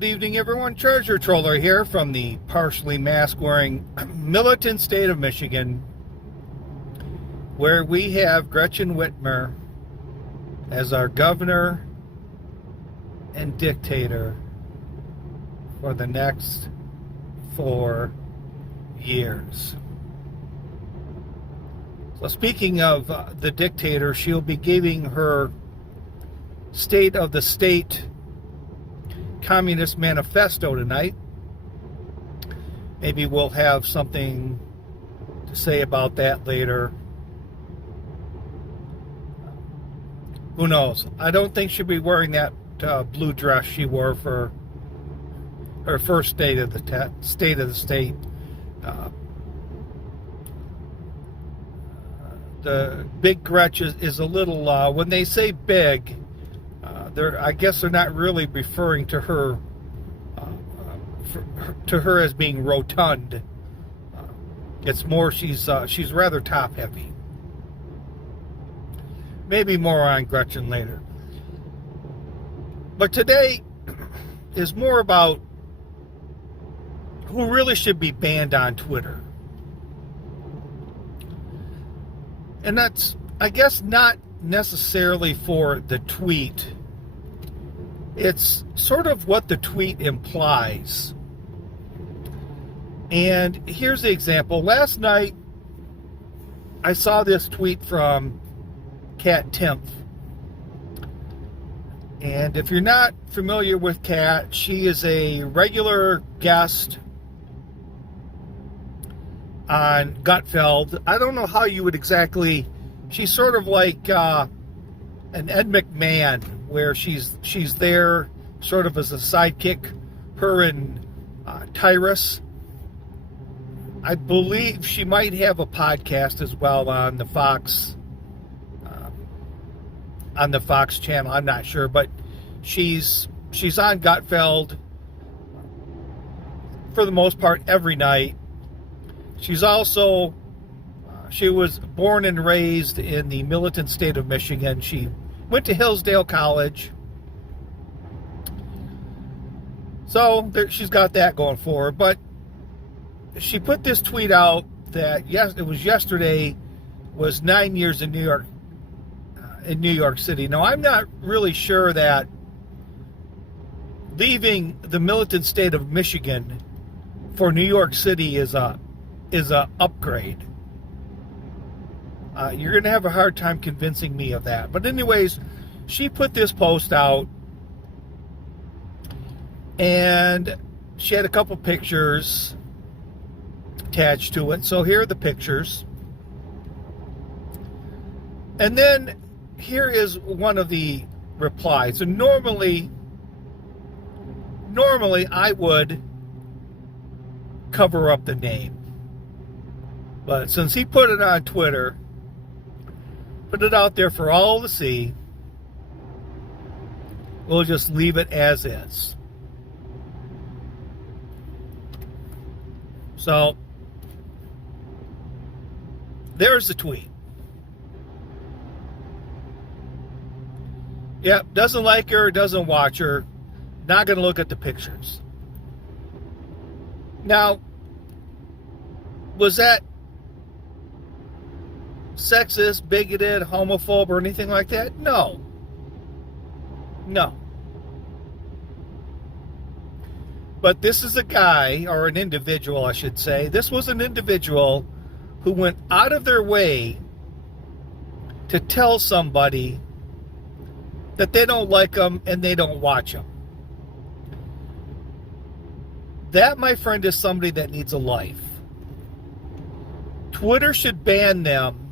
Good evening, everyone. Treasure Troller here from the partially mask-wearing militant state of Michigan, where we have Gretchen Whitmer as our governor and dictator for the next 4 years. So speaking of the dictator, she'll be giving her State of the State Communist Manifesto tonight. Maybe we'll have something to say about that later. Who knows? I don't think she'll be wearing that blue dress she wore for her first State of the State. The big Gretchen is a little, when they say big, I guess they're not really referring to her as being rotund. It's more she's rather top heavy. Maybe more on Gretchen later. But today is more about who really should be banned on Twitter. And that's, I guess, not necessarily for the tweet. It's sort of what the tweet implies. And here's the example. Last night, I saw this tweet from Kat Timpf. And if you're not familiar with Kat, she is a regular guest on Gutfeld. I don't know how you would exactly... She's sort of like an Ed McMahon, where she's there sort of as a sidekick, her and Tyrus. I believe she might have a podcast as well on the Fox channel. I'm not sure, but she's on Gutfeld for the most part every night. She's also she was born and raised in the militant state of Michigan. She went to Hillsdale College. So she's got that going for her. But she put this tweet out that it was yesterday, was 9 years in New York City. Now, I'm not really sure that leaving the militant state of Michigan for New York City is a upgrade. You're going to have a hard time convincing me of that. But anyways, she put this post out, and she had a couple pictures attached to it. So here are the pictures. And then here is one of the replies. And normally I would cover up the name. But since he put it on Twitter, put it out there for all to see, we'll just leave it as is. So, there's the tweet. Yep, doesn't like her, doesn't watch her, not going to look at the pictures. Now, was that sexist, bigoted, homophobe, or anything like that? No. But this is a guy, or an individual, I should say. This was an individual who went out of their way to tell somebody that they don't like them and they don't watch them. That, my friend, is somebody that needs a life. Twitter should ban them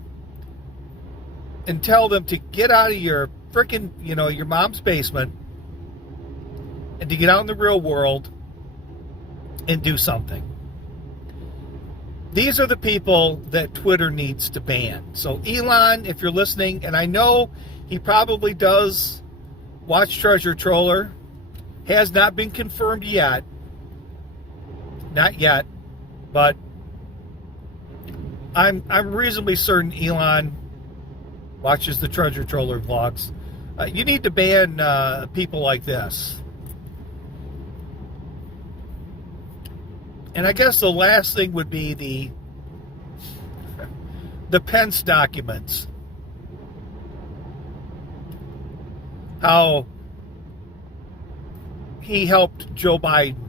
and tell them to get out of your frickin', your mom's basement and to get out in the real world and do something. These are the people that Twitter needs to ban. So Elon, if you're listening, and I know he probably does watch Treasure Troller, has not been confirmed yet. Not yet, but I'm reasonably certain Elon watches the Treasure Troller vlogs. You need to ban people like this. And I guess the last thing would be the Pence documents. How he helped Joe Biden.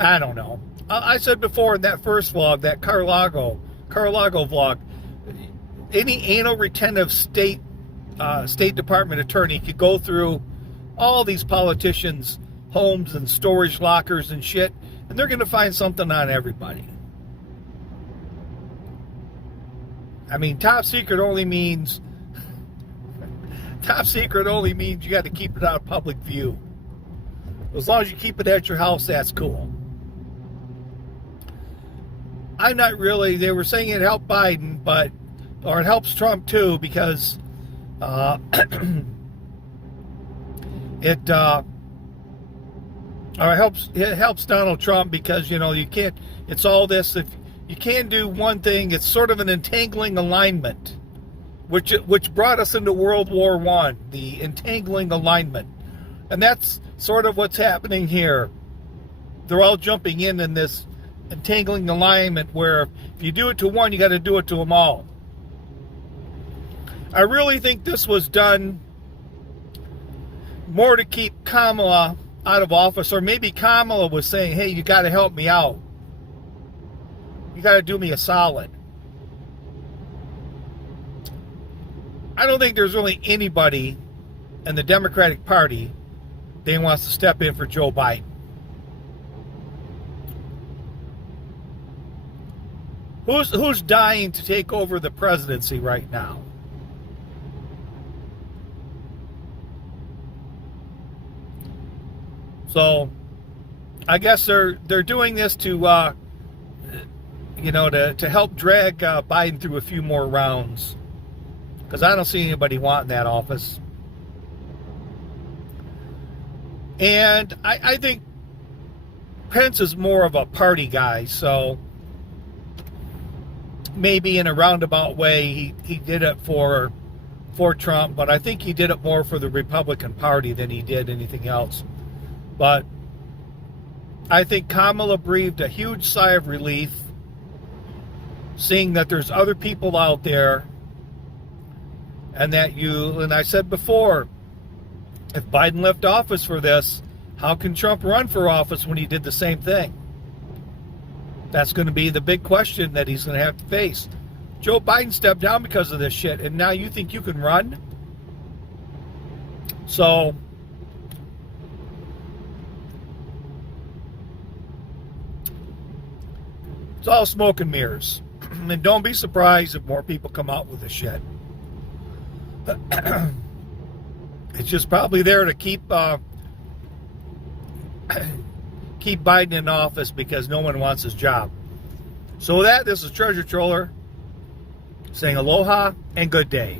I don't know. I said before in that first vlog, that Car-a-Lago vlog, any anal retentive State Department attorney could go through all these politicians' homes and storage lockers and shit, and they're going to find something on everybody. I mean, top secret only means you got to keep it out of public view. As long as you keep it at your house, that's cool. I'm not really, they were saying it helped Biden, or it helps Trump too, because it helps Donald Trump because, you know, you can't, it's all this, if you can do one thing, it's sort of an entangling alignment, which brought us into World War I, the entangling alignment. And that's sort of what's happening here. They're all jumping in this entangling alignment where if you do it to one, you got to do it to them all. I really think this was done more to keep Kamala out of office, or maybe Kamala was saying, hey, you got to help me out. You got to do me a solid. I don't think there's really anybody in the Democratic Party that wants to step in for Joe Biden. Who's dying to take over the presidency right now? So, I guess they're doing this to help drag Biden through a few more rounds, because I don't see anybody wanting that office. And I think Pence is more of a party guy, so maybe in a roundabout way he did it for Trump, but I think he did it more for the Republican Party than he did anything else. But I think Kamala breathed a huge sigh of relief seeing that there's other people out there, and and I said before, if Biden left office for this, how can Trump run for office when he did the same thing? That's going to be the big question that he's going to have to face. Joe Biden stepped down because of this shit, and now you think you can run? So, it's all smoke and mirrors. And don't be surprised if more people come out with this shit. It's just probably there to keep Biden in office because no one wants his job. So with that, this is Treasure Troller saying aloha and good day.